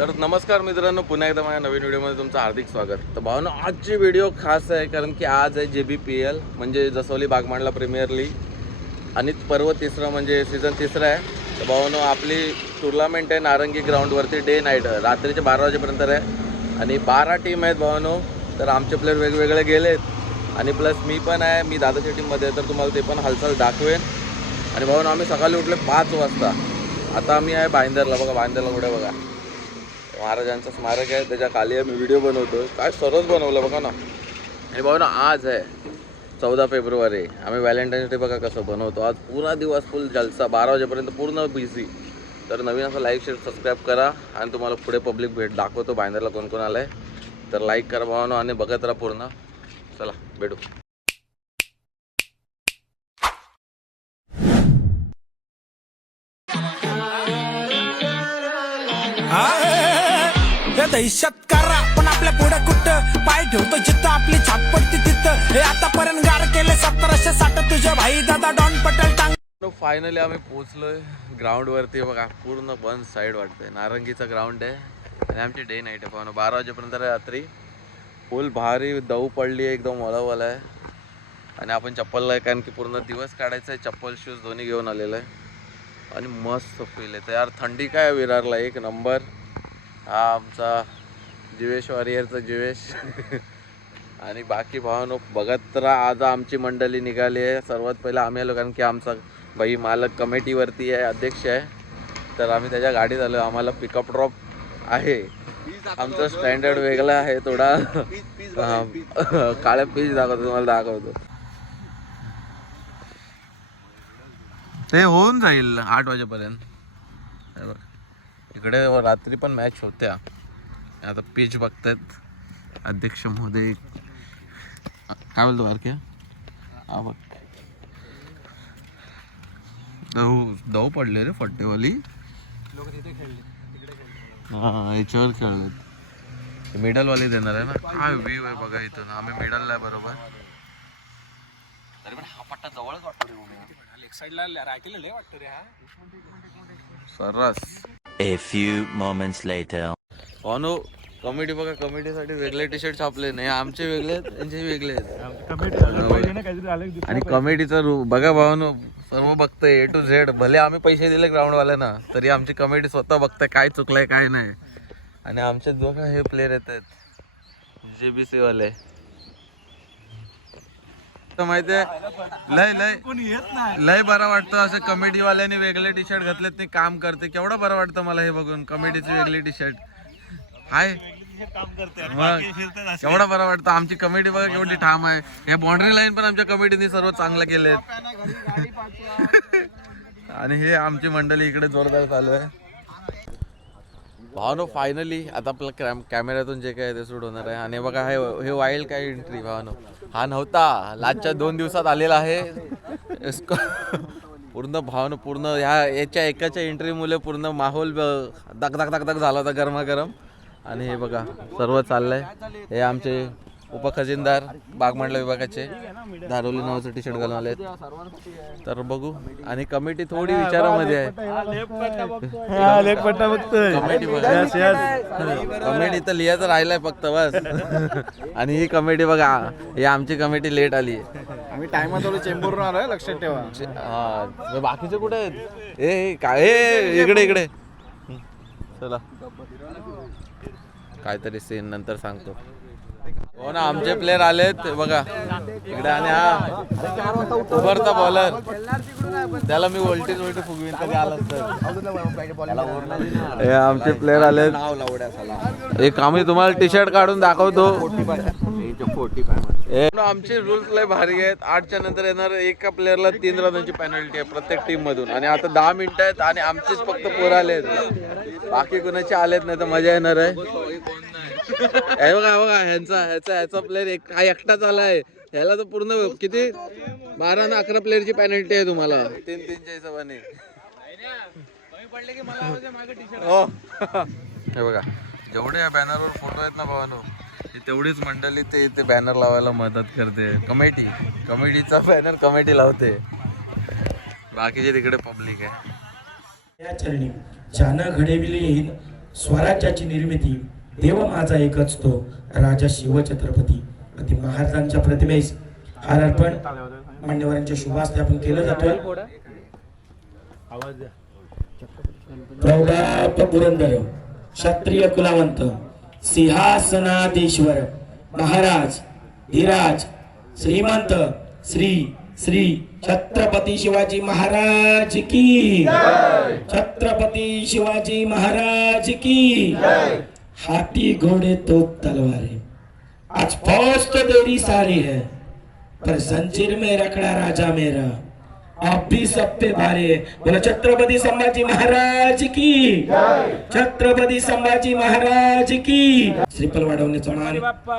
तर नमस्कार मित्रांनो पुन्हा एकदा माझ्या नवीन व्हिडिओमध्ये तुमचं हार्दिक स्वागत. तर भावना आजची व्हिडिओ खास आहे कारण की आज आहे जे बी पी एल म्हणजे जसवली बागमांडला प्रीमियर लीग आणि पर्व तिसरं म्हणजे सीझन तिसरं आहे. तर भावनो आपली टुर्नामेंट आहे नारंगी ग्राउंडवरती डे नाईट रात्रीचे बारा वाजेपर्यंत आहे आणि बारा टीम आहेत भावनो तर आमचे प्लेअर वेगवेगळे गेलेत. आणि प्लस मी पण आहे मी दादाच्या टीममध्ये आहे तर तुम्हाला ते पण हालचाल दाखवेन. आणि भावनो आम्ही सकाळी उठले पाच वाजता. आता आम्ही आहे बाईंदरला बघा बाईंदरला कुठे बघा. महाराजांचं स्मारक आहे त्याच्याखाली आम्ही व्हिडिओ बनवतो काय सरस बनवलं बघा ना. आणि भाऊ ना आज आहे चौदा फेब्रुवारी. आम्ही व्हॅलेंटाईन्स डे बघा कसं बनवतो. आज पूर्ण दिवस फुल जलसा बारा वाजेपर्यंत पूर्ण बिझी तर नवीन असं लाईक शेअर सबस्क्राईब करा आणि तुम्हाला पुढे पब्लिक भेट दाखवतो. बांद्राला कोण कोण आलं आहे तर लाईक करा भावानो आणि बघत राहा पूर्ण. चला भेटू. हे दहशत करा. पण आपल्या पुढे कुठं? पाय ठेवतो जिथं आपली छाप पडते तिथं. हे आतापर्यंत गार केले सतराशे साठ. तुझे भाई दादा डॉन पटेल टांग फायनली आम्ही पोहोचलोय ग्राउंडवरती बघा पूर्ण बंद साईड वाटतंय. नारंगीचा ग्राउंड आहे. आणि आमची डे नाईट आहे. पाहून बारा वाजेपर्यंत रात्री. फुल भारी दऊ पडली आहे. एकदम वळवल आहे. आणि आपण चप्पल आहे कारण की पूर्ण दिवस काढायचा आहे. चप्पल शूज दोन्ही घेऊन आलेलं आहे. आणि मस्त फील येतं यार थंडी काय आहे विरारला? एक नंबर हा आमचा जीवेश वॉरियरचा जीवेश. आणि बाकी भावानो बघत राहा आज आमची मंडळी निघाली आहे. सर्वात पहिला आम्ही आलो कारण की आमचा बाई मालक कमिटीवरती आहे अध्यक्ष आहे. तर आम्ही त्याच्या गाडीत आलो. आम्हाला पिकअप ड्रॉप आहे. आमचा स्टँडर्ड वेगळा आहे थोडा. काळ्या पीच दाखवतो तुम्हाला दाखवतो. ते होऊन जाईल आठ वाजेपर्यंत. इकडे रात्री पण मॅच होत्या. आता पिच बघतायत. अध्यक्ष महोदय. काय बोलतो बारक्या? हा बघ. दहू दहू पडले रे फट्टेवाली. हा याच्यावर खेळलेत मिडलवाली देणार आहे ना? काय व्ह्यू आहे बघा इथून आम्ही मिडलला आहे बरोबर. तरी पण हा पट्टा जवळच वाटतो रे सर्रास. A few moments later. भावनो कमिटी बघा कमिटीसाठी वेगळे टी शर्ट छापले. नाही आमचे वेगळे आहेत त्यांचे वेगळे आहेत. आणि कमिटीचा रू बघा भावनो सर्व बघतंय ए टू झेड भले आम्ही पैसे दिले ग्राउंड वाल्यांना तरी आमची कमिटी स्वतः बघताय काय चुकलंय काय नाही. आणि आमचे दोघं हे प्लेअर येत आहेत जे बी सी वाले तर माहितीये? लय लय लय बरं वाटतं. असं कमिटी वाल्यांनी वेगळे टी शर्ट घातलेत ते काम करते. केवढं बरं वाटतं मला हे बघून कमिटीची वेगळी टी शर्ट हाय. केवढं बरं वाटतं. आमची कमिटी बघा केवढी ठाम आहे. हे बाउंड्री लाईन पण आमच्या कमिटीने सर्व चांगलं केले आणि हे आमची मंडळी इकडे जोरदार चालू आहे. भावनो फायनली आता आपलं कॅम कॅमेऱ्यातून जे काय ते सूट होणार आहे आणि बघा हे हे वाईल्ड काय एंट्री भावनो. हा नव्हता लाजच्या दोन दिवसात आलेला आहे. पूर्ण भावनो पूर्ण ह्या याच्या एकाच्या एंट्रीमुळे पूर्ण माहोल ब- दग दग दग दग झाला होता गरमागरम. आणि हे बघा सर्व चाललंय. हे आमचे उपखजिनदार बागमंडला विभागाचे दारोली नावाचं टी शर्ट घालून आले तर बघू. आणि कमिटी थोडी विचारामध्ये आहे. कमिटी कमिटी तर लिहायचं राहिलंय फक्त बस. आणि ही कमिटी बघा ही आमची कमिटी लेट आली. आम्ही टायमात चेंबूरवर आलोय लक्षात ठेवा. हा. मग बाकीचे कुठे आहेत? ए काय ए, इकडे इकडे. चला. काहीतरी सीन नंतर सांगतो. हो ना आमचे प्लेअर आलेत बघा. इकडे आणि हा. उभरता बॉलर त्याला मी वोल्टेज वोल्टेज फुगवीन कधी आला तर. हे आमचे प्लेअर आलेत. एक आम्ही तुम्हाला टी शर्ट काढून दाखवतो. आमचे रूल्स लय भारी आहेत. आठच्या नंतर येणार एका प्लेअरला तीन रनांची पेनल्टी आहे प्रत्येक टीम मधून. आणि आता दहा मिनिटं आहेत आणि आमचेच फक्त पोरं आलेत. बाकी कुणाचे आलेत नाही तर मजा येणार आहे. हे बघा बघा ह्यांचा ह्याचा ह्याचा प्लेअर एक हा एकटाच आलाय ह्याला तर पूर्ण किती? बारा ना अकरा प्लेअरची पेनल्टी आहे तुम्हाला. तीन तीनच्या हिशोबाने. हो. हे बघा जेवढे या बॅनरवर फोटो आहेत ना भावानो तेवढीच मंडळी ते ते बॅनर लावायला मदत करते. कमिटी कमिटीचा बॅनर कमिटी लावते. बाकीचे तिकडे पब्लिक आहे. या चरणी ज्यानं घडविले येईल स्वराज्याची निर्मिती देव माझा एकच तो राजा शिवछत्रपती अति महाराजांच्या प्रतिमेस हार अर्पण मान्यवरांच्या शुभास्ते आपण केलं जातोय. प्रौढाप पुरंदर क्षत्रिय कुलावंत सिंहासनाधीश्वर महाराज धीराज श्रीमंत श्री श्री छत्रपती शिवाजी महाराज की. छत्रपती शिवाजी महाराज की. हाथी घोड़े तोप तलवारें। आज फौज तो तेरी सारी है पर जंजीर में रखड़ा राजा मेरा। आप भी सब पे भारे। बोलो छत्रपति संभाजी महाराज की। छत्रपति संभाजी महाराज की। श्रीफल वाढवण्याचा मान गणपती बाप्पा.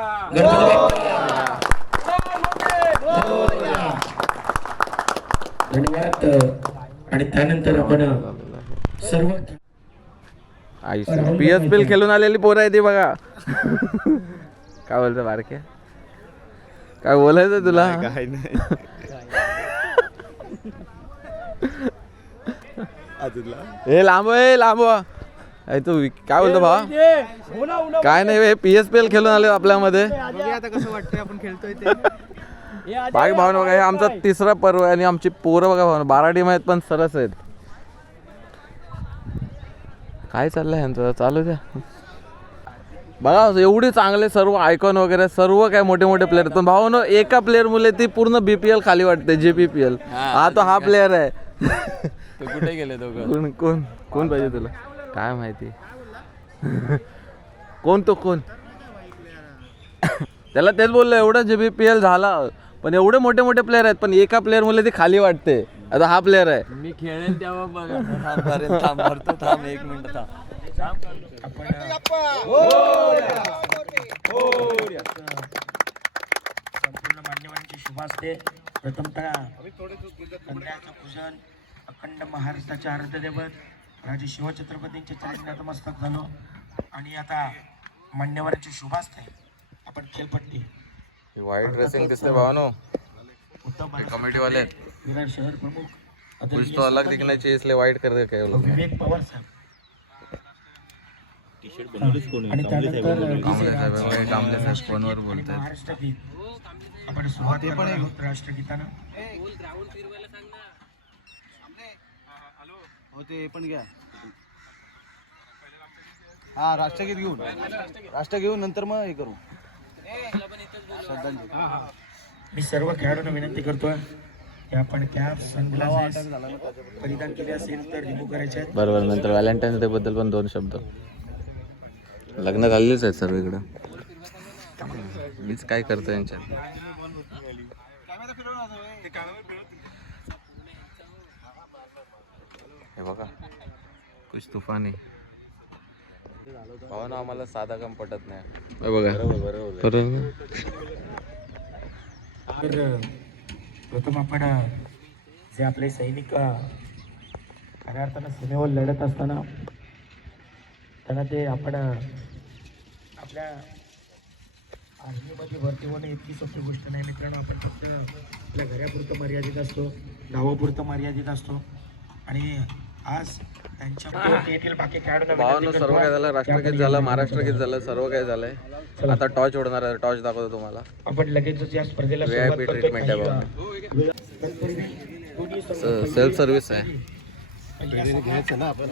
धन्यवाद। आणि त्यानंतर आपण सर्व आई पी एस पी एल खेळून आलेली पोरं आहे ती बघा. काय बोलतो बारके? काय बोलायचं तुला? काय नाही. हे लांब आहे लांब. तू काय बोलतो भावा? काय नाही हे पी एस पी एल खेळून आले आपल्यामध्ये. आता कसं वाटतंय आपण खेळतोय ते. बाग भावना बघा हे आमचा तिसरा पर्व आहे आणि आमची पोरं बघा भावना बारा टीम आहेत पण सरस आहेत. काय चाललंय यांचं चालू द्या. बघा एवढे चांगले सर्व आयकॉन वगैरे सर्व काय मोठे मोठे प्लेअर पण भाऊ एका प्लेअर मुले ती पूर्ण बीपीएल खाली वाटते जेपीपीएल हा तो हा प्लेअर आहे. कुठे गेले दोघं? कोण कोण कोण पाहिजे तुला? काय माहिती? कोण तो कोण? त्याला तेच बोललो एवढं जे बी पी एल झाला. पण एवढे मोठे मोठे प्लेअर आहेत पण एका प्लेअर मुले ती खाली वाटते. आता हा प्लेअर आहे. मी खेळेन तेव्हा बघा. थांब भरेन, थांब भरतो थांब एक मिनिट थांब. संपूर्ण मान्यवरांचे शुभास्ते. प्रथमतः संध्याचं पूजन अखंड महाराष्ट्राचे आराध्यदैवत राजे शिवछत्रपतींचे चरण नतमस्तक झालो. आणि आता मान्यवरांचे शुभास्ते. आपण खेळपट्टी. वाईट ड्रेसिंग दिसते भावानो. उद्धव बाळासाहेब कॉमेडी वाले विरार शहर प्रमुख कुछ तो अलग दिखना चाहिए इसलिए वाइट कर दे क्या लोग विवेक पवार साहेब। आणि त्यानंतर कांबळे साहेब वगैरे कांबळे साहेब फोनवर आणि बोलतात महाराष्ट्र गीत आपण सुरुवात करणार आहोत राष्ट्रगीतानं. हो ते पण घ्या. हा राष्ट्रगीत घेऊन. राष्ट्र घेऊन नंतर मग हे करू. श्रद्धांजली. मी सर्व खेळाडूंना विनंती करतोय कॅप सनग्लासेस परिधान केले असेल तर रिमूव्ह करायचे आहेत. बरोबर नंतर व्हॅलेंटाईन्स डे बद्दल पण दोन शब्द. लग्न झालेलीच आहेत सर्व इकडं. मीच काय करतो यांच्यात? हे बघा कुछ तुफान आहे. भावानं आम्हाला साधा काम पटत नाही. हे बघा. बरोबर. तर प्रथम आपण जे आपले सैनिक खऱ्या अर्थानं सीमेवर लढत असताना त्यांना ते आपण आपल्या आर्मीमध्ये भरती होणं इतकी सोपी गोष्ट नाही मित्रांनो. आपण फक्त आपल्या घरापुरतं मर्यादित असतो गावापुरतं मर्यादित असतो. आणि आज भावानं सर्व काय झालं राष्ट्रगीत झालं या महाराष्ट्रगीत झालं सर्व काय झालंय. आता टॉर्च उडणार आहे टॉर्च दाखवतो तुम्हाला. आपण लगेचच या स्पर्धेला ट्रीटमेंट आहे संघ सेल्फ सर्व्हिस आहे घ्यायचं ना आपण.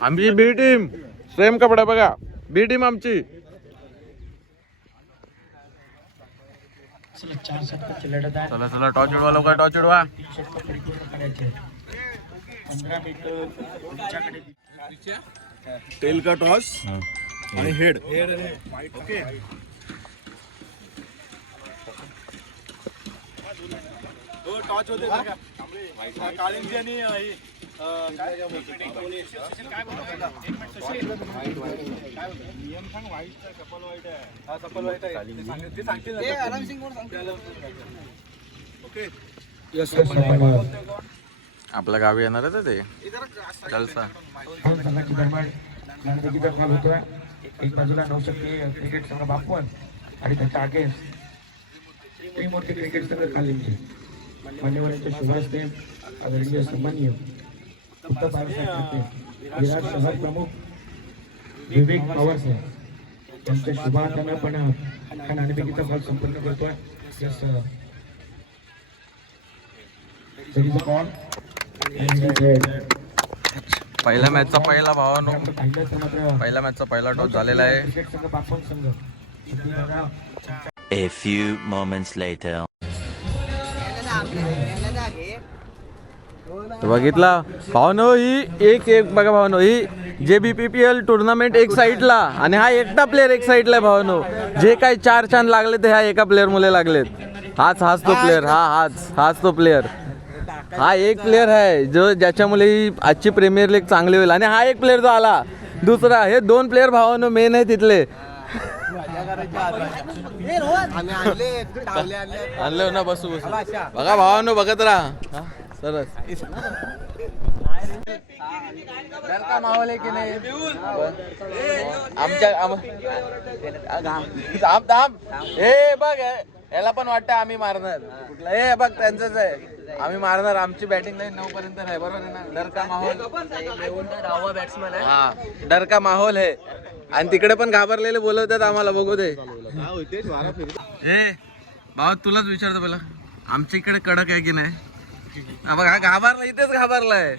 आमची बी टीम सेम कपडा बघा. बी टीम आमची. चला चला टॉर्च उडवा लवकर टॉर्च उडवा. टेल का टॉस आणि हेड. ओके टॉच होते काळिंजी आणि ही, अं, काय? काय हा? आहे. ते ते सांगतील ना. ओके आपल्या गावी येणार आहे ते? जलसा संघाची दरम्यान होतोय एक बाजूला नऊ शक्ती क्रिकेट संघ बापवन. आणि त्याच्या अगेन्स्ट. त्रिमूर्ती क्रिकेट संघ कालिंदी मान्यवरांच्या शुभास्ते आदरणीय सन्माननीय उत्तर बाळासाहेब विराट शहर प्रमुख विवेक पवार साहेब यांच्या शुभार्थानं पण हा भाग संपन्न करतोय. पहिल्या मॅचचा पहिला भावानो. पहिल्या मॅचचा पहिला टॉस झालेला आहे. A few moments later. बघितला? भावनो ही एक एक बघा भावनो ही जे B P P L tournament एक साईडला आणि हा एकटा प्लेअर एक साईडला आहे भावनो. जे काही चार छान लागले ते ह्या एका प्लेअर मुले लागलेत. हाच हाच तो प्लेअर हा हाच हाच तो प्लेअर हा एक प्लेअर आहे जो ज्याच्यामुळे ही आजची प्रीमियर लीग चांगली होईल. आणि हा एक प्लेअर जो आला दुसरा हे दोन प्लेअर भावानो मेन आहे तिथले आणले ना बसू बसू. बघा भावानो बघत राहा. सरस. डर का माहोल आहे की नाही? आमच्या आम- हे बघ याला पण वाटतं आम्ही मारणार. कुठला? हे बघ त्यांचंच आहे. आम्ही मारणार. आमची बॅटिंग लाईन नऊ पर्यंत आहे. बरोबर आहे ना? डर का माहोल. हा. डर का माहोल है. आणि तिकडे पण घाबरलेले बोलवतात आम्हाला. बघू दे. ए भाऊ तुलाच विचारतो पहिला. आमच्या इकडे कडक आहे की नाही? हा बघ हा घाबरला. इथेच घाबरलाय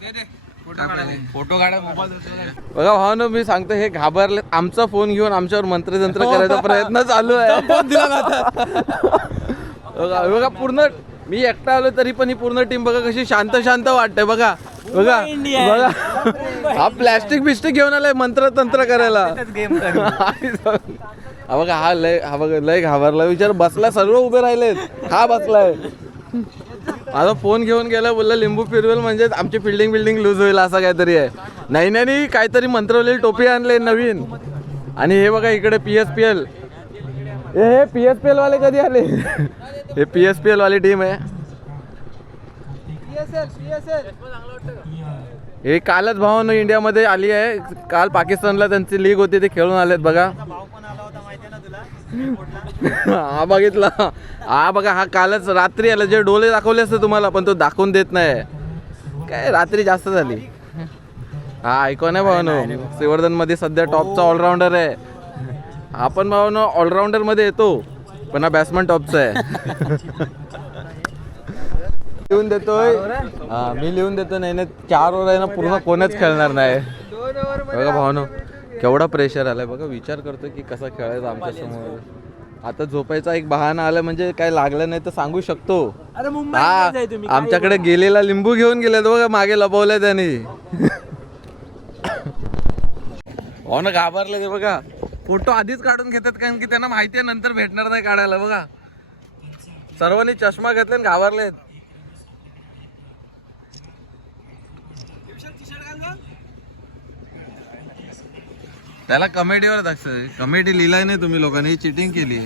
फोटो काढा बघा भावानो मी सांगतो हे घाबरले आमचा फोन घेऊन आमच्यावर मंत्रतंत्र करायचा प्रयत्न चालू आहे. बघा बघा पूर्ण मी एकटा आलो तरी पण ही पूर्ण टीम बघा कशी शांत शांत वाटते बघा. बघा बघा. हा प्लॅस्टिक बिस्टिक घेऊन आलाय मंत्रतंत्र करायला. हा बघा हा लय हा बघा लय घाबरला विचार बसला सर्व उभे राहिलेत. हा बसलाय. माझा फोन घेऊन गेला बोलला लिंबू फिरवेल म्हणजे आमची फिल्डिंग बिल्डिंग लूज होईल असं काहीतरी आहे. नाही नाही काहीतरी मंत्रवलेली टोपी आणले नवीन. आणि हे बघा इकडे पी एस पी एल हे पी एस पी एल वाले कधी आले? हे पी एस पी एल वाली टीम आहे. हे कालच भावानं इंडियामध्ये आली आहे. काल पाकिस्तानला त्यांची लीग होती ते खेळून आलेत बघा. हा बघितला. हा बघा हा कालच रात्री आला जे डोले दाखवले असते तुम्हाला पण तो दाखवून देत नाही. काय रात्री जास्त झाली? हा ऐकून आहे भावानो. श्रीवर्धनमध्ये सध्या टॉपचा ऑलराऊंडर आहे. हा पण भावानो ऑलराऊंडरमध्ये येतो पण हा बॅट्समन टॉपचा आहे. लिहून देतोय. हा मी लिहून देतो नाही ना चार ओव्हर आहे ना पूर्ण कोणच खेळणार नाही. बघा भावानो. केवढा प्रेशर आलाय बघा विचार करतो की कसा खेळायचा आमच्यासमोर. आता झोपायचा एक बहाणा आला म्हणजे काय लागलं नाही तर सांगू शकतो. हा आमच्याकडे गेलेला लिंबू घेऊन गेले बघा मागे लपवलंय त्यांनी. हो ना घाबरले ते बघा. फोटो आधीच काढून घेतात कारण की त्यांना माहिती आहे नंतर भेटणार नाही काढायला बघा. सर्वांनी चष्मा घेतले आणि घाबरलेत. त्याला कमेडीवर दाखव कमेडी लिहिलाय नाही तुम्ही लोकांनी चिटिंग केली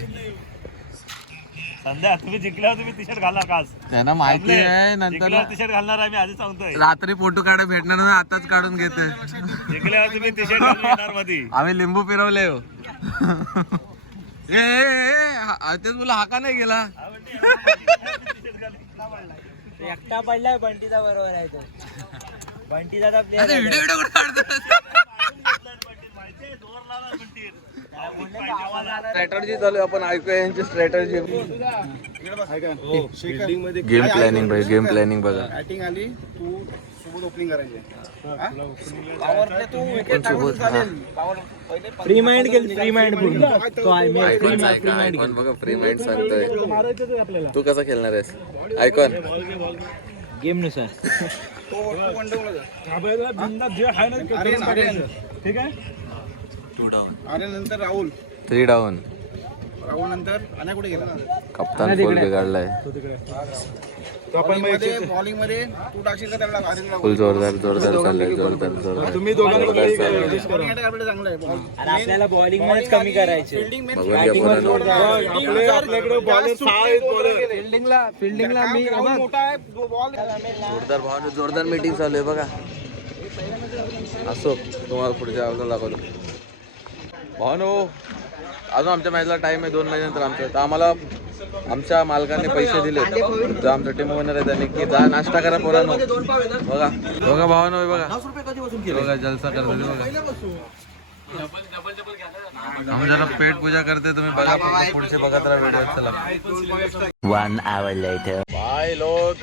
संध्या तुम्ही जिंकल्यावर तुम्ही टी शर्ट घालणार का आज? त्यांना माहिती आहे नंतर जिंकल्यावर टी शर्ट घालणार आम्ही आधी सांगतोय. रात्री फोटो काढा भेटणार नाही आताच काढून घेते. जिंकल्यावर तुम्ही टी शर्ट घालून येणार आम्ही लिंबू फिरवले हो. ए, ए, ए, हा- तेच बोला हा का नाही गेला? एकटा पडलाय बंटीचा बरोबर आहे तो. बंटीचा व्हिडिओ व्हिडिओ कुठे काढतो स्ट्रॅटर्जी चालू आपण ऐकूया यांची स्ट्रॅटर्जी गेम प्लॅनिंग भाई गेम प्लॅनिंग बघा. बॅटिंग आली तू सोबत ओपनिंग करायची फ्री माइंड केली फ्री माइंड बघा फ्री माइंड सांगतोय. तू कसा खेळणार आहेस? आयकॉन गेमनुसार. ठीक आहे? Two down. आर्यन नंतर राहुल. थ्री डाऊन राहुल नंतर कुठे गेला? कप्तान फुल बिघडलाय. बॉलिंगमध्ये बॉलिंगमध्ये तू टाकशील का त्याला? आर्यन राहुल फुल जोरदार जोरदार. चाललंय. जोरदार जोरदार बॉलिंग अटॅक आपल्याला चांगलं आहे बॉल आणि आपल्याला बॉलिंग मध्येच कमी करायचे. फिल्डिंग मेन बघून घ्या पोरांनो. फिल्डिंगला फिल्डिंगला मी मोठा आहे बॉल जोरदार भावानं जोरदार मीटिंग चालू आहे बघा. असो तुम्हाला पुढच्या अगोदर दाखवतो. भावानो अजून आमच्या मॅचला टाइम आहे दोन महिन्यानंतर आमचं. तर आम्हाला आमच्या मालकाने पैसे दिले जो आमचा टीम ओनर आहे त्याने. की जा नाश्ता करा पोरांनो. बघा. बघा भावानो बघा. बघा जलसा करते बघा. जरा पेट पूजा करते तुम्ही बघा. पुढचे बघत राहा व्हिडिओ चला. One hour later. बाय लोक.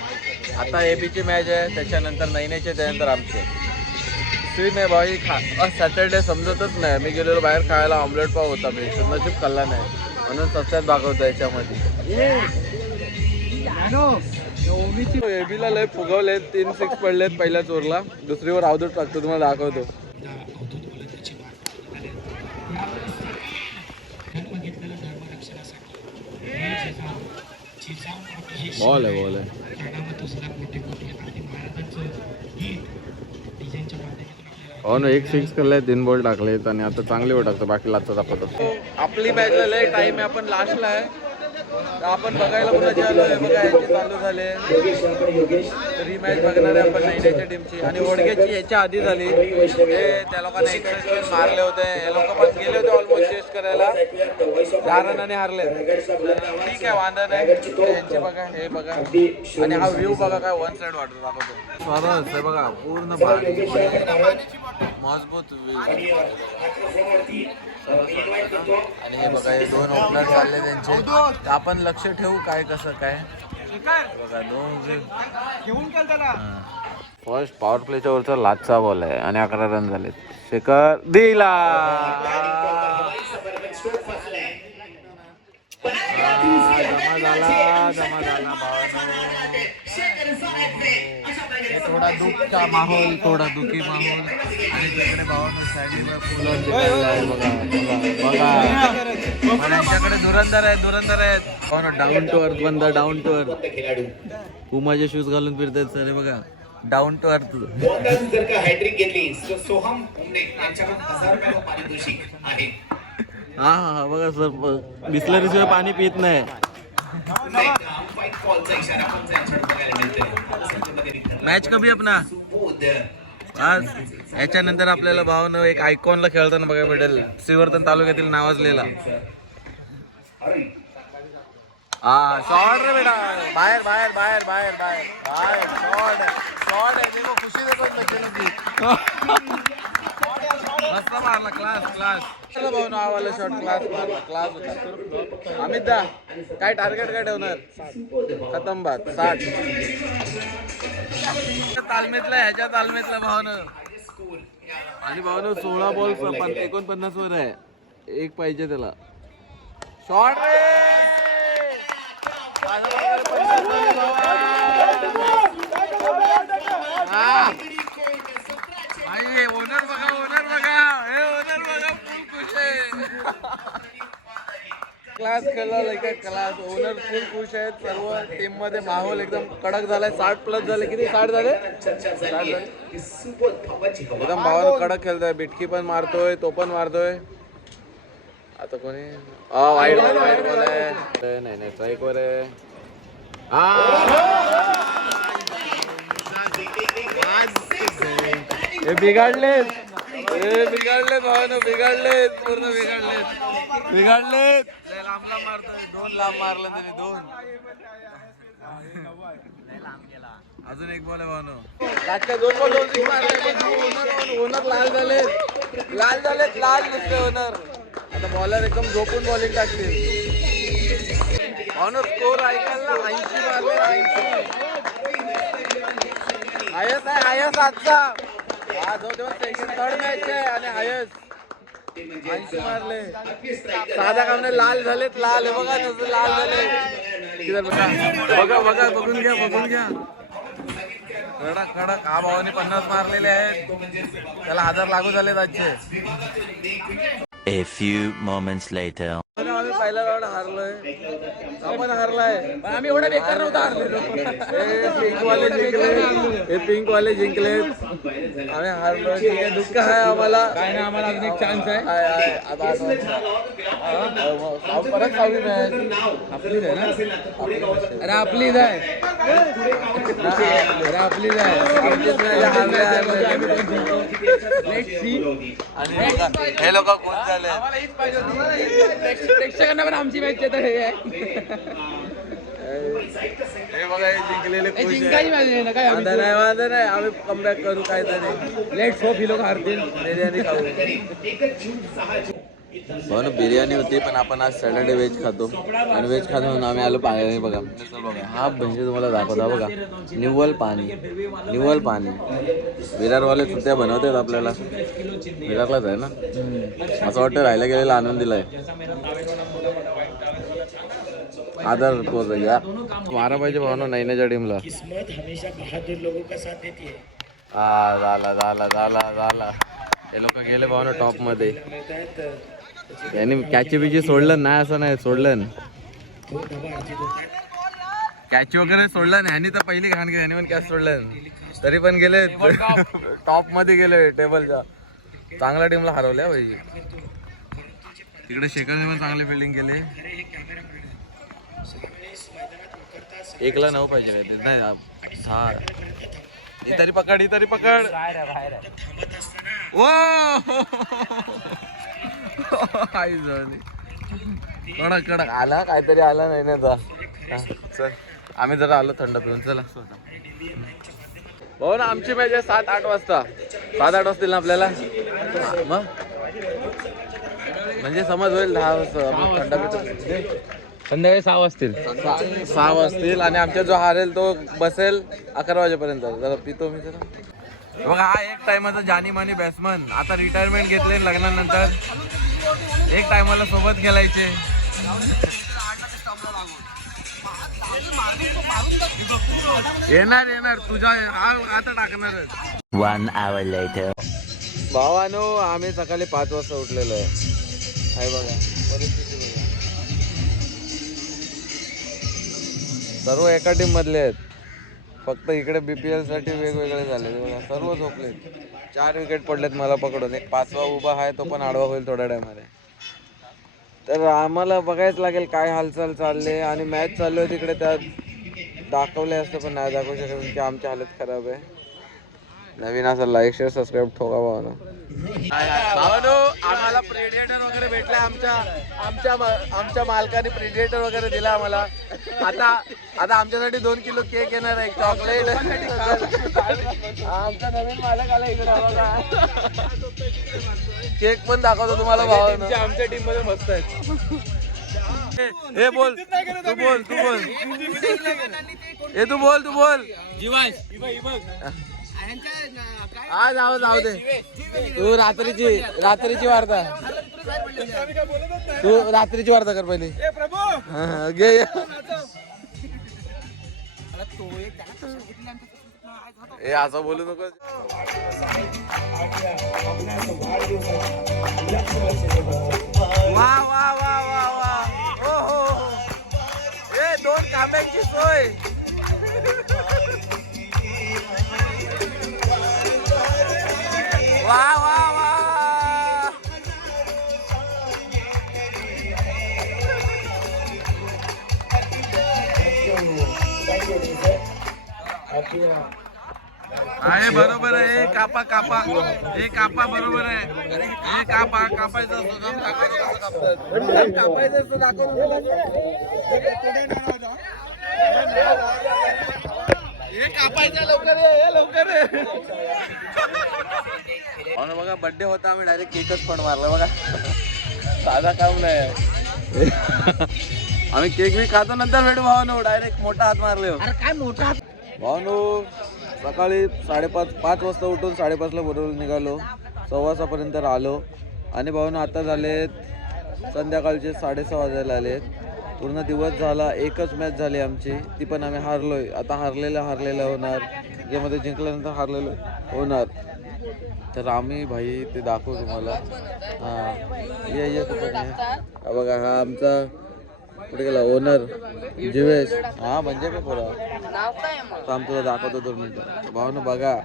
आता एबीची मॅच आहे. त्याच्यानंतर नैनेचे त्यानंतर आमचे. स्वीट नाही भाई खा सॅटर्डे समजतच नाही. मी गेलेलो बाहेर खायला ऑमलेट पाव होता मी. नशीब खाल्ला नाही. म्हणून सस्त्यात भागवतो याच्यामध्ये एबीला लय फुगवले तीन सिक्स पडलेत पहिल्या चोरला. दुसरीवर अवधूत टाकतो तुम्हाला दाखवतो. बॉल आहे बॉल आहे. हो ना एक सिक्स केलंय तीन बॉल टाकलेत आणि आता चांगले बॉल टाकतो बाकी लाचा दाखवतो आपली मॅच लय टाइम आहे आपण लास्टला आहे. तर आपण बघायला कोणाची आलो आहे बघा यांची चालू झाले. तरी मॅच बघणार आहे आपण नैन्याच्या टीमची आणि ओडग्याची याच्या आधी झाली. हे त्या लोकांना एक्सप्रेस मारले होते. हे लोक पण गेले होते ऑलमोस्ट टेस्ट करायला. चार रनाने हारले. ठीक आहे वांधा नाही. यांचे बघा हे बघा. आणि हा व्ह्यू बघा काय वन साइड वाटतो दाखवतो. सरस हे बघा पूर्ण मजबूत view. आणि हे बघा हे दोन ओपनर चालले त्यांचे. आपण लक्ष ठेवू काय कसं काय? बघा दोन फर्स्ट पॉवर प्लेच्या वरचा लाचचा बॉल आहे आणि अकरा रन झालेत. शेखर दिला! जमा झाला जमा झाला थोडा दुःखचा माहोल थोडा दुखी माहोल आणि तिकडे भावानो साईडला फुलं आहे बघा बघा यांच्याकडे धुरंधर आहेत धुरंधर आहेत भावानो डाऊन टू अर्थ बंद डाऊन टू अर्थ पुमाचे शूज घालून फिरतायत सर हे बघा डाऊन टू अर्थ बोनस जर का हॅट्रिक घेतली सोहम उमने यांच्याकडून हजार रुपयाचं पारितोषिक आहे हा हा हा बघा सर बिस्लरी शिवाय पाणी पित नाही. मॅच कभी अपना आज याच्यानंतर आपल्याला भावनं एक आयकॉनला खेळताना बघायला भेटेल. श्रीवर्धन तालुक्यातील नावाजलेला. हा शॉर्ट रे बेटा बाहेर बाहेर बाहेर बाहेर बाहेर. बाहेर शॉर्ट शॉर्ट आहे देखो खुशी देखो इन बच्चे लोग की मस्त मारला क्लास क्लास चला भाऊ नावाला शॉर्ट क्लास मारला क्लास होता. अमित दा काय टार्गेट काय ठेवणार? खतम बात साठ. तालमेतला ह्याच्या तालमेतला भावनं. आणि भावनं सोळा बॉल एकोणपन्नास वर आहे. एक पाहिजे त्याला. शॉर्ट ओनर बघा ओनर बघा. हे ओनर बघा फुल खुश आहे. क्लास खेळला का? क्लास. ओनर फुल खुश आहेत. सर्व टीममध्ये माहोल एकदम कडक झालाय. साठ प्लस झाले. किती? साठ झाले? एकदम भावानं कडक खेळतोय. बिटकी पण मारतोय तो पण मारतोय. आता कोणी? वाईट बॉल वाईट बॉल आहे नाही नाही स्ट्राईक वर आहे. हे बिघडलेत. हे बिघडलेत भावानं बिघडलेत. पूर्ण बिघडलेत. बिघडलेत. मारतोय दोन लांब मारलं त्याने दोन. अजून एक बॉल आहे भावनो. लाटच्या दोन बॉल दोन मारले. ओनर ओनर लाल झालेत. लाल झालेत लाल दिसते ओनर आता बॉलर एकदम झोपून बॉलिंग टाकतील भावनो स्कोर ऐकायला ऐंशी मारले ऐंशी. हायस आहे हायस आजचा. हा जो दिवस सेकंड थर्ड मॅच आहे आणि हायस ऐंशी मारले साधा कामने लाल झालेत लाल बघा तसं लाल झाले. बघा बघा बघा बघून घ्या बघून घ्या. कडक कडक हा भावाने पन्नास मारलेले आहेत. त्याला हजार लागू झालेत आजचे. A few moments later. आम्ही पहिला राऊंड हारलोय. आपण हारलाय. पण आम्ही एवढा बेकार नव्हता हारलेलो पिंक वाले जिंकले. हे पिंक वाले जिंकले. आम्ही हारलोय. ठीक आहे दुःख आहे आम्हाला. काय नाही आम्हाला अजून एक चान्स आहे. आता आठ वाजता. हा, परत सहावी मॅच आपलीच आहे ना? अरे आपलीच आहे. अरे आपलीच आहे. आमचीच नाही, हारले, हारले. आणि हे लोक कोण झाले? प्रेक्षकांना पण आमची मॅच हे आहे. हे बघा हे जिंकलेले खुश आहे. वांधा नाही वांधा नाही. आम्ही कमबॅक करू काहीतरी. लेट सो ही लोक हारतील. बिर्याणी खाऊ. हो ना बिर्याणी होती पण आपण आज सॅटर्डे व्हेज खातो. आणि व्हेज खातो म्हणून आम्ही आलो पाणी बघा. बघा हा म्हणजे तुम्हाला दाखवता बघा. निव्वल पाणी. निव्वल पाणी. विरारवाले सुद्धा बनवतात आपल्याला. विरारलाच आहे ना? असं वाटतं राहायला गेलेला आनंद दिलाय आदर पोच या. मारा पाहिजे भावना नैनाच्या टीमला हा झाला झाला झाला झाला. हे लोक गेले भावना टॉपमध्ये यांनी कॅची बिची सोडलं नाही असं नाही सोडलं कॅच वगैरे सोडलं नाही. ह्यांनी तर पहिली घाण ह्यांनी पण कॅच सोडलं तरी पण गेले टॉपमध्ये गेले टेबलच्या. चांगल्या टीमला हरवल्या पाहिजे तिकडे शेखरने पण चांगले फिल्डिंग केले. एकला नऊ पाहिजे काय ते नाही सहा ही तरी पकड ही तरी पकड. ओ! आई झाली कडक कडक. आला काहीतरी आला नाही ना. हा, चल. आम्ही जरा आलो थंड पिऊन. चला. हो ना आमची मॅच आहे सात आठ वाजता. सात आठ वाजतील ना आपल्याला? मग? म्हणजे समज होईल दहा वाजता. थंड पितो. संध्याकाळी सहा वाजतील. सहा वाजतील आणि आमच्या जो हारेल तो बसेल अकरा वाजेपर्यंत. जरा पितो मी जरा. बघा हा एक टायमाचा जानी मानी बॅट्समन आता रिटायरमेंट घेतले लग्नानंतर. एक टायमाला सोबत खेळायचे. येणार येणार. तुझ्या हा आता टाकणारच. One hour later. भावानो आम्ही सकाळी पाच वाजता उठलेलो आहे. आहे बघा परिस्थिती बघा. सर्व एका टीम मधले आहेत. फक्त इकडे बीपीएलसाठी वेगवेगळे झाले सर्व झोपले चार विकेट पडलेत मला पकडून. एक पाचवा उभा आहे तो पण आडवा होईल थोड्या टायमाने तर आम्हाला बघायच लागेल काय हालचाल चालले आणि मॅच चालू आहे तिकडे त्यात दाखवले असतं पण नाही दाखवू शकत की आमची हालत खराब आहे. नवीन असं लाईक शेअर सबस्क्राईब ठोका भावानो. भावानो आम्हाला प्रेडिएटर वगैरे भेटला आमच्या आमच्या आमच्या मालकाने प्रेडिएटर वगैरे दिला आम्हाला. आता आता आमच्यासाठी दोन किलो केक येणार आहे चॉकलेट आमचा नवीन मालक आला इकडे बघा. केक पण दाखवतो तुम्हाला भावानो. आमच्या टीममध्ये मस्त आहेत. हे बोल तू बोल तू बोल. हे तू बोल तू बोल. हा जाऊ जाऊ दे. तू रात्रीची रात्रीची वार्ता. तू? रात्रीची वार्ता कर पहिली. हा, हा, घे घे. ए असं बोलू नको. वा वा वा वा वा. हो हो हो. ए दोन कांब्याची सोय. आहे बरोबर आहे. हे कापा कापा. हे कापा बरोबर आहे. हे कापा कापायचं असतो. कापायचं असतो दाखवतो हे कापायचं लवकर ये हे लवकर. हो बघा बर्थडे होता आम्ही डायरेक्ट केकच पण मारला बघा साधा काम नाही. आम्ही केक बी खातो नंतर भेटू भावानो. डायरेक्ट मोठा हात मारले अरे काय मोठा भावानो सकाळी साडेपाच पाच वाजता उठून साडेपाचला बरोबर निघालो. सव्वासापर्यंत आलो आणि भावानो आता झालेत संध्याकाळचे साडेसहा वाजायला आलेत. पूर्ण दिवस झाला एकच मॅच झाली आमची. ती पण आम्ही हारलोय. आता हारलेलं हारलेलं होणार. ज्यामध्ये जिंकल्यानंतर हारलेलं होणार. तर आम्ही भाई ते दाखवू तुम्हाला. हां. ये ये. हा बघा हा आमचा कुठे गेला ओनर जिवेश. हा म्हणजे काय पुरा थांब तुला दाखवतो दोन मिनिटं. भावनं बघा.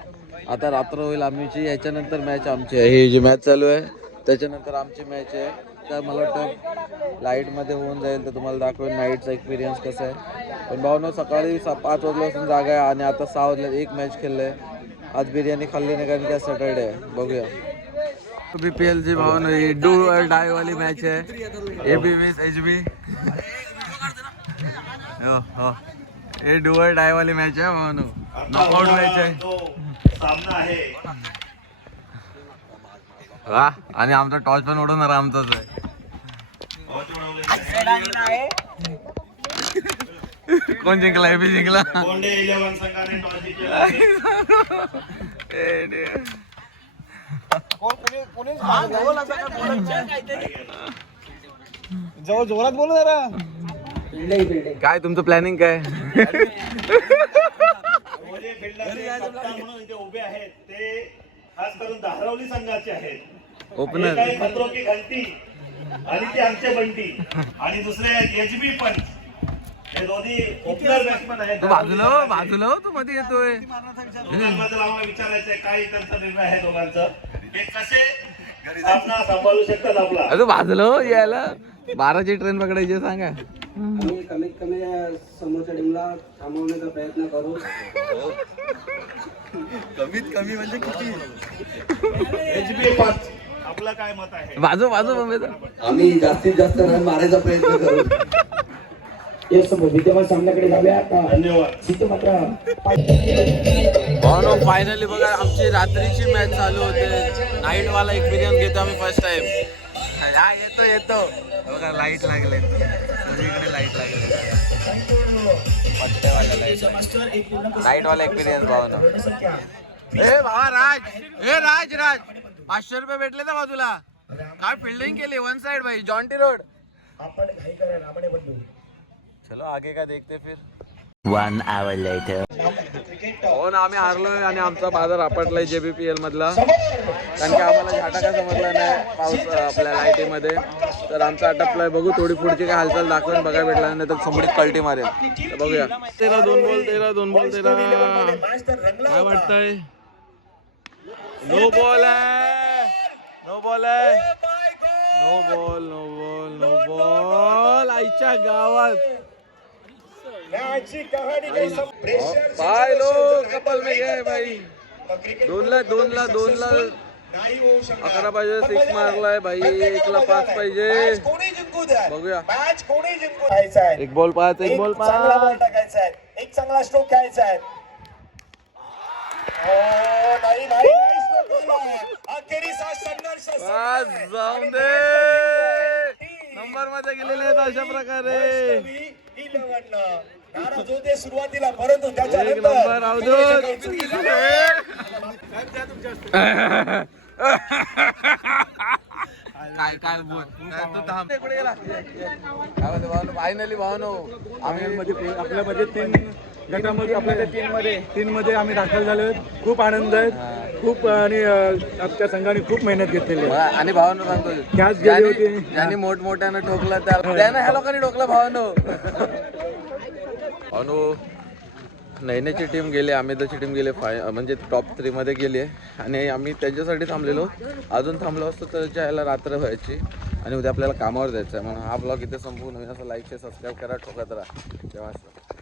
आता रात्र होईल आमची याच्यानंतर मॅच आमची आहे. ही जी मॅच चालू आहे त्याच्यानंतर आमची मॅच आहे. तर मला वाटतं लाईटमध्ये होऊन जाईल तर तुम्हाला दाखवेल नाईटचा एक्सपिरियन्स कसा आहे. पण भावनं सकाळी सा पाच वाजल्यापासून जागा आहे आणि आता सहा वाजल्या एक मॅच खेळलं आहे आज बिर्याणी खाल्ली नाही कारण की आज सॅटर्डे आहे. बघूया. बी पी एलची भावना ही डू डाय वाली मॅच आहे ए बी वीस एच बी हो। हो हे डुअर डाय वाली मॅच आहे भावनो। नॉकआउट मॅच आहे तो सामना आहे वा आणि आमचा टॉस पण उडवणार आमचाच आहे. कोण जिंकला? हे बी जिंकला गोंडे इलेव्हन संघाने टॉस जिंकलेला आहे ए dear. जवळ जोरात बोल जरा काय तुमचं प्लॅनिंग काय उभे आहेत ते खास करून धारावली संघाचे आहेत ओपनर खतरो की घंटी आणि ते आमचे बंटी आणि दुसरे आहेत एचबी पंच हे दोन्ही ओपनर बॅट्समन आहेत तू बाजूला बाजूला तू मध्ये येतोय. विचारायचं आहे काय त्यांचा निर्णय आहे दोघांचं? हे कसे सामना सांभाळू शकतात आपला. अरे बाजूला हो यायला. बाराची ट्रेन पकडायची सांगा. आम्ही कमीत कमी समोरच्या टीमला थांबवण्याचा प्रयत्न करू. एचबी पंच. आपलं काय मत आहे? बाजू बाजू आम्ही जास्तीत जास्त रन मारायचा प्रयत्न करू. फायनली बघा आमची रात्रीची मॅच चालू होते. नाईट वाला एक्सपिरियन्स घेतो आम्ही फर्स्ट टाइम हा येतो येतो. बघा लाइट लागले. सगळीकडे लाइट लागले. लाइट वाला एक्सपिरियन्स भावना. ए भावा राज. ए राज राज. पाचशे रुपये भेटले ना बाजूला. काय फिल्डिंग केली? वन साइड भाई. जॉन्टी रोड चलो आगे का देखते फिर। One hour later. हो ना आम्ही हारलोय आणि आमचा बाजार आपटलाय जेबीपीएल मधला. कारण की आम्हाला झाटा काय समजला नाही पाऊस आपल्या लाईटीमध्ये. तर आमचा आटपलाय. बघू थोडी पुढची काय हालचाल दाखवून. बघायला भेटला नाही तर समोर कल्टी मारेल. तर बघूया. तेरा दोन बॉल तेरा दोन बॉल तेरा. काय वाटतंय? नो बॉल आहे. नो बॉल आहे. No ball no ball no ball आईच्या गावात. भाई लोग कपल में गए भाई। दोन ला दोन ला दोन ला अकरा पाहिजे सिक्स मारलाय भाई एक ला पाच पाहिजे बघूया। एक बॉल पाच एक बॉल पाच एक चांगला स्ट्रोक घ्यायचा आहे। हो, नाही नाही नाही stroke झाला. अखेरीस हा संघर्ष पाच जाऊन दे. नंबरमध्ये गेलेले आहेत अशा प्रकारे. होते सुरुवातीला परंतु अवधूत काय काय बोल? तू फायनली भावानो आम्ही आपल्या मध्ये तीन गटामध्ये आपल्या तीन मध्ये तीन मध्ये आम्ही दाखल झालो खूप आनंद आहे. खूप आणि आमच्या संघाने खूप मेहनत घेतलेली आणि भावानो सांगतो कॅच गेली होती. ज्यांनी मोठमोठ्यानं ठोकलं त्या त्यानं ह्या लोकांनी ठोकलं भावानो. अनु नैनेची टीम गेली अमिताची टीम गेली फाय म्हणजे टॉप थ्रीमध्ये गेली आहे. आणि आम्ही त्यांच्यासाठी थांबलेलो. अजून थांबलो असतो तर त्याच्या रात्र व्हायची आणि उद्या आपल्याला कामावर जायचं आहे. म्हणून हा ब्लॉग इथे संपवून नवीन असं लाईक शेअर सबस्क्राईब करा. ठोकत राहा. तेव्हा